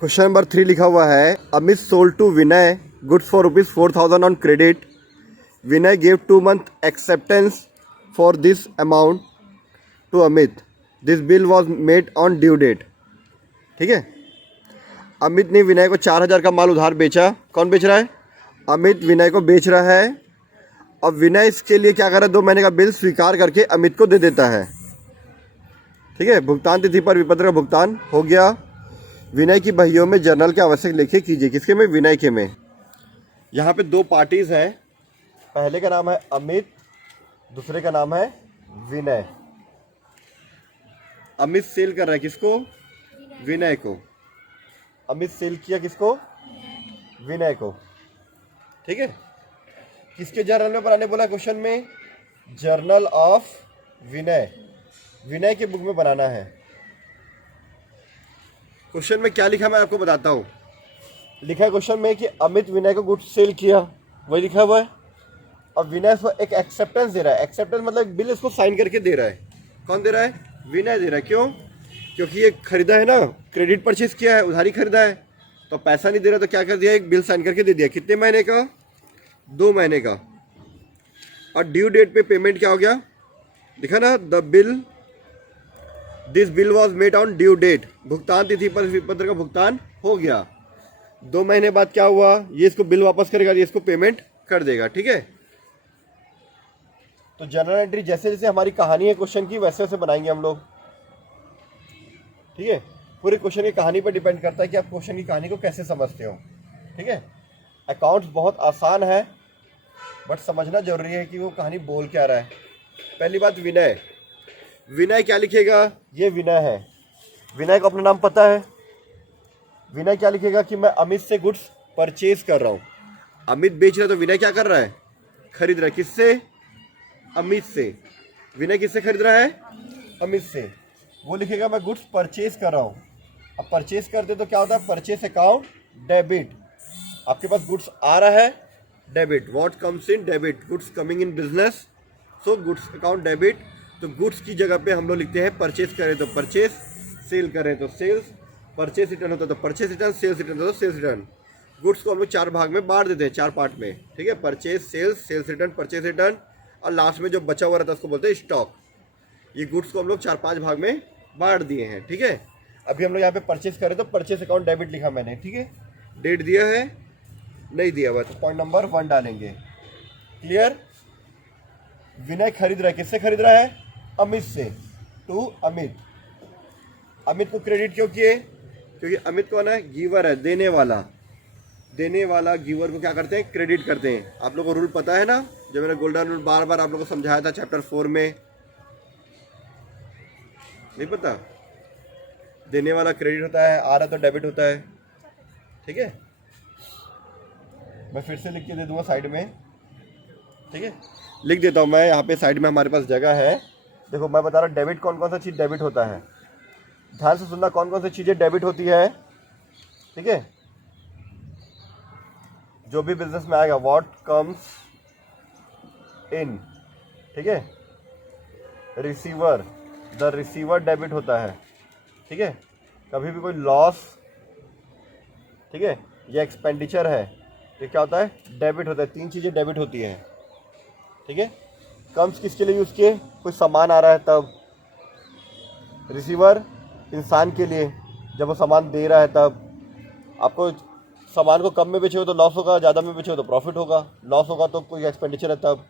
Question number 3 लिखा हुआ है, Amit sold to Vinay goods for ₹4,000 on credit. Vinay gave 2 month acceptance for this amount to Amit. This bill was made on due date. ठीक है, अमित ने विनय को 4,000 का माल उधार बेचा. कौन बेच रहा है? अमित विनय को बेच रहा है. अब विनय इसके लिए क्या कर रहा है? 2 महीने का बिल स्वीकार करके अमित को दे देता है. ठीक है, भुगतान तिथि पर विपत्र का भुगतान हो गया. विनय की बहियों में जर्नल के आवश्यक लेखे कीजिए. किसके में? विनय के में. यहाँ पे 2 पार्टीज हैं. पहले का नाम है अमित, दूसरे का नाम है विनय. अमित सेल कर रहा है किसको? विनय को. अमित सेल किया किसको? विनय को. ठीक है, किसके जर्नल में बनाने बोला क्वेश्चन में? जर्नल ऑफ विनय. विनय के बुक में बनाना है. क्वेश्चन में क्या लिखा मैं आपको बताता हूँ. लिखा है क्वेश्चन में कि अमित विनय को गुड्स सेल किया, वही लिखा हुआ है. अब विनय को एक एक्सेप्टेंस दे रहा है. एक्सेप्टेंस मतलब एक बिल इसको साइन करके दे रहा है. कौन दे रहा है? विनय दे रहा है. क्यों? क्योंकि ये खरीदा है ना, क्रेडिट परचेज किया है, उधारी खरीदा है, तो पैसा नहीं दे रहा तो क्या कर दिया? एक बिल साइन करके दे दिया. कितने महीने का? 2 महीने का. और ड्यू डेट पे पेमेंट क्या हो गया? दिखा ना, the bill, this bill was made on due date. भुगतान तिथि पर विपत्र का भुगतान हो गया. 2 महीने बाद क्या हुआ? ये इसको बिल वापस करेगा, ये इसको पेमेंट कर देगा. ठीक है, तो जनरल एंट्री जैसे जैसे हमारी कहानी है क्वेश्चन की, वैसे वैसे बनाएंगे हम लोग. ठीक है, पूरे क्वेश्चन की कहानी पर डिपेंड करता है कि आप क्वेश्चन की कहानी को कैसे समझते हो. ठीक है, अकाउंट्स बहुत आसान है, बट समझना जरूरी है कि वो कहानी बोल क्या रहा है. पहली बात, विनय. विनय क्या लिखेगा? ये विनय है. विनय को अपना नाम पता है. विनय क्या लिखेगा कि मैं अमित से गुड्स परचेज कर रहा हूँ. अमित बेच रहा है तो विनय क्या कर रहा है? खरीद रहा है. किससे? अमित से. विनय किससे खरीद रहा है? अमित से. वो लिखेगा मैं गुड्स परचेज कर रहा हूँ. अब परचेज करते तो क्या होता है? Purchase account debit. आपके पास गुड्स आ रहा है, debit. What comes in? Debit. Goods coming in business, so goods account debit. तो गुड्स की जगह पे हम लोग लिखते हैं परचेज करें तो परचेज, सेल करें तो सेल्स. परचेज रिटर्न होता है तो परचेज रिटर्न, सेल्स रिटर्न होता है तो सेल्स रिटर्न. गुड्स को हम लोग 4 भाग में बांट देते हैं, 4 पार्ट में. ठीक है, purchase, sales, sales return, purchase return, और लास्ट में जो बचा हुआ रहता है उसको बोलते हैं स्टॉक. ये गुड्स को हम लोग 4-5 भाग में बांट दिए हैं. ठीक है, अभी हम लोग यहाँ पे परचेज करें तो परचेज अकाउंट डेबिट लिखा मैंने. ठीक है, डेट दिया है? नहीं दिया हुआ, तो पॉइंट नंबर 1 डालेंगे. क्लियर? विनय खरीद रहा है. किससे खरीद रहा है? अमित से. टू अमित. अमित को क्रेडिट क्यों किए? क्योंकि अमित कौन है? गिवर है, देने वाला. देने वाला गिवर को क्या करते हैं? क्रेडिट करते हैं. आप लोगों को रूल पता है ना, जो मैंने गोल्डन रूल बार बार आप लोगों को समझाया था चैप्टर 4 में. नहीं पता? देने वाला क्रेडिट होता है, आ रहा तो डेबिट होता है. ठीक है, मैं फिर से लिख के दे दूंगा साइड में. ठीक है, लिख देता हूँ मैं यहाँ पे साइड में. हमारे पास जगह है. देखो मैं बता रहा हूँ डेबिट कौन कौन सा चीज़ डेबिट होता है. ध्यान से सुनना, कौन कौन सी चीज़ें डेबिट होती है. ठीक है, जो भी बिजनेस में आएगा, व्हाट कम्स इन. ठीक है, रिसीवर, द रिसीवर डेबिट होता है. ठीक है, कभी भी कोई लॉस, ठीक है, या एक्सपेंडिचर है, ये क्या होता है? डेबिट होता है. 3 चीज़ें डेबिट होती हैं. ठीक है, कम्स किसके लिए यूज़ किए? कोई सामान आ रहा है तब. रिसीवर इंसान के लिए, जब वो सामान दे रहा है तब. आपको सामान को कम में बेचे हो तो लॉस होगा, ज़्यादा में बेचे हो तो प्रॉफिट होगा. लॉस होगा तो कोई एक्सपेंडिचर है तब.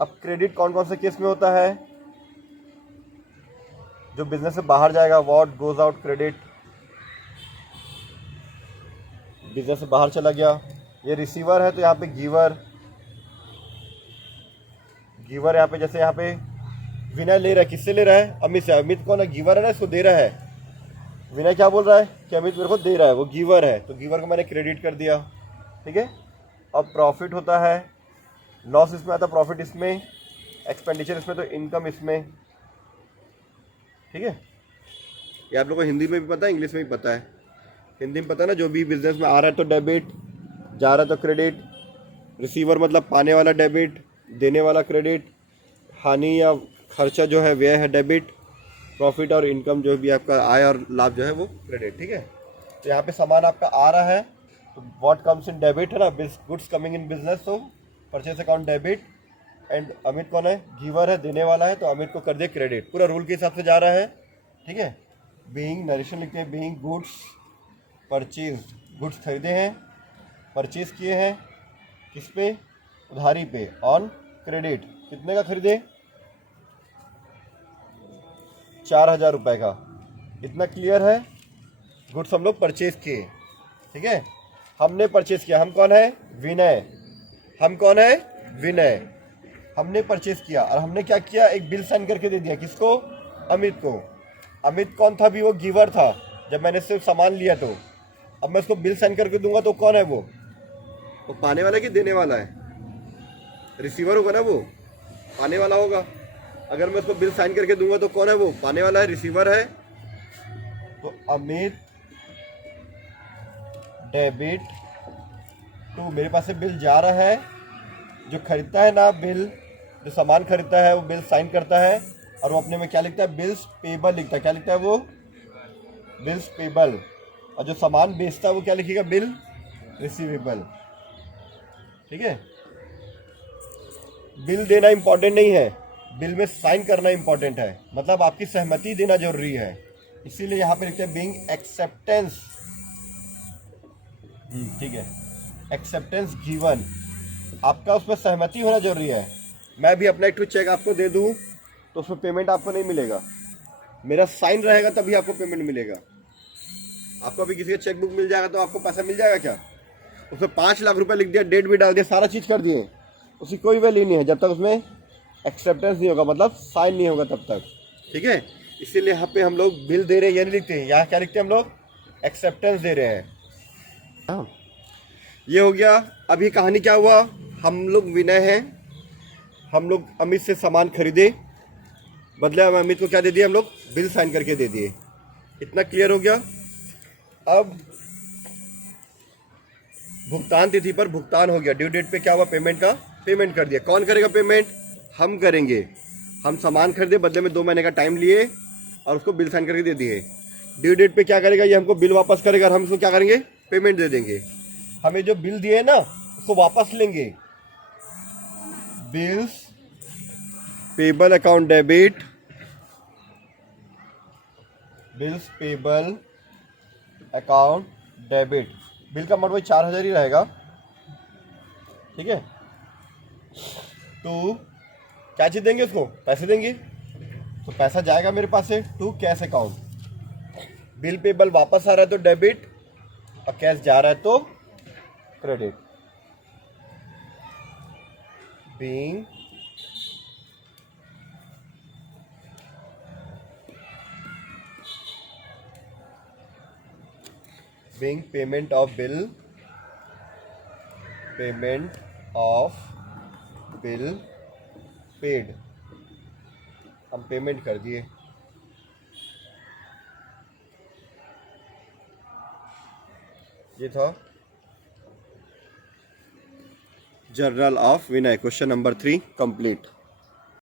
अब क्रेडिट कौन कौन से केस में होता है? जो बिजनेस से बाहर जाएगा, what goes out credit. Business से बाहर चला गया. ये रिसीवर है तो यहाँ पे गिवर. गिवर यहाँ पे, जैसे यहाँ पे विनय ले रहा है. किससे ले रहा है? अमित से. अमित कौन है? गिवर है ना, इसको दे रहा है. विनय क्या बोल रहा है कि अमित मेरे को दे रहा है, वो गिवर है, तो गिवर को मैंने क्रेडिट कर दिया. ठीक है, अब प्रॉफिट होता है. लॉस इसमें आता है, प्रॉफिट इसमें, एक्सपेंडिचर इसमें, तो इनकम इसमें. ठीक है, ये आप लोगों को हिंदी में भी पता है, इंग्लिश में भी पता है. हिंदी में पता है ना, जो भी बिजनेस में आ रहा है तो डेबिट, जा रहा है तो क्रेडिट. रिसीवर मतलब पाने वाला डेबिट, देने वाला क्रेडिट. हानि या खर्चा जो है व्यय है डेबिट. प्रॉफिट और इनकम जो भी आपका आय और लाभ जो है वो क्रेडिट. ठीक है, तो यहाँ पे सामान आपका आ रहा है तो व्हाट कम्स इन डेबिट है ना, गुड्स कमिंग इन बिजनेस, तो purchase account debit. And Amit कौन है, गिवर है, देने वाला है, तो अमित को कर दे क्रेडिट, पूरा रूल के हिसाब से जा रहा है। ठीक है, बीइंग नरेशन लिखते हैं, बीइंग गुड्स परचेज, गुड्स खरीदे हैं, परचेज किए हैं, किस पे, उधारी पे, ऑन क्रेडिट, कितने का खरीदे, 4,000 रुपये का, इतना क्लियर है। गुड्स हम लोग परचेज किए, ठीक है, हमने परचेज किया, हम कौन है, विनय, हम कौन है, विनय, हमने परचेज किया और हमने क्या किया, एक बिल साइन करके दे दिया, किसको, अमित को। अमित कौन था, भी वो गिवर था जब मैंने सिर्फ सामान लिया, तो अब मैं उसको बिल साइन करके दूंगा तो कौन है वो पाने वाला है कि देने वाला है, रिसीवर होगा ना, वो पाने वाला होगा। अगर मैं उसको बिल साइन करके दूंगा तो कौन है वो, पाने वाला है, रिसीवर है। तो अमित डेबिट टू, मेरे पास से बिल जा रहा है, जो खरीदता है ना बिल, जो सामान खरीदता है वो बिल साइन करता है और वो अपने में क्या लिखता है, बिल्स पेबल लिखता है, क्या लिखता है वो, बिल्स पेबल। और जो सामान बेचता है वो क्या लिखेगा, बिल रिसीवेबल। ठीक है, बिल देना इंपॉर्टेंट नहीं है, बिल में साइन करना इंपॉर्टेंट है, मतलब आपकी सहमति देना जरूरी है, इसीलिए यहाँ पे लिखते हैं बीइंग एक्सेप्टेंस। ठीक है, एक्सेप्टेंस गिवन, आपका उसमें सहमति होना जरूरी है। मैं भी अपना एक चेक आपको दे दूँ तो उसमें पेमेंट आपको नहीं मिलेगा, मेरा साइन रहेगा तभी आपको पेमेंट मिलेगा। आपको अभी किसी का चेक बुक मिल जाएगा तो आपको पैसा मिल जाएगा क्या, उसमें 5 लाख रुपए लिख दिया, डेट भी डाल दिया, सारा चीज़ कर दिए, उसकी कोई वैल्यू नहीं है जब तक उसमें एक्सेप्टेंस नहीं होगा, मतलब साइन नहीं होगा तब तक। ठीक है, इसीलिए यहाँ पे हम लोग बिल दे रहे हैं ये नहीं लिखते हैं, यहाँ क्या लिखते हैं हम लोग, एक्सेप्टेंस दे रहे हैं। हाँ, ये हो गया। अभी कहानी क्या हुआ, हम लोग विनय हैं, हम लोग अमित से सामान खरीदे, बदले में अमित को क्या दे दिया, हम लोग बिल साइन करके दे दिए, इतना क्लियर हो गया। अब भुगतान तिथि पर भुगतान हो गया, ड्यू डेट पे क्या हुआ, पेमेंट का पेमेंट कर दिया। कौन करेगा पेमेंट, हम करेंगे, हम सामान खरीदे, बदले में 2 महीने का टाइम लिए और उसको बिल साइन करके दे दिए। ड्यू डेट पे क्या करेगा, ये हमको बिल वापस करेगा और हम उसको क्या करेंगे, पेमेंट दे देंगे। हमें जो बिल दिए ना उसको वापस लेंगे, bills payable account debit, bills payable account debit, bill का अमाउंट वही 4,000 ही रहेगा। ठीक है, तो क्या चीज़ देंगे उसको, पैसे देंगे, तो पैसा जाएगा मेरे पास से to cash account, bill payable वापस आ रहा है तो डेबिट और कैश जा रहा है तो credit. Being payment of bill, payment of bill paid, हम पेमेंट कर दिए। ये था journal of Vinay, question number 3 complete.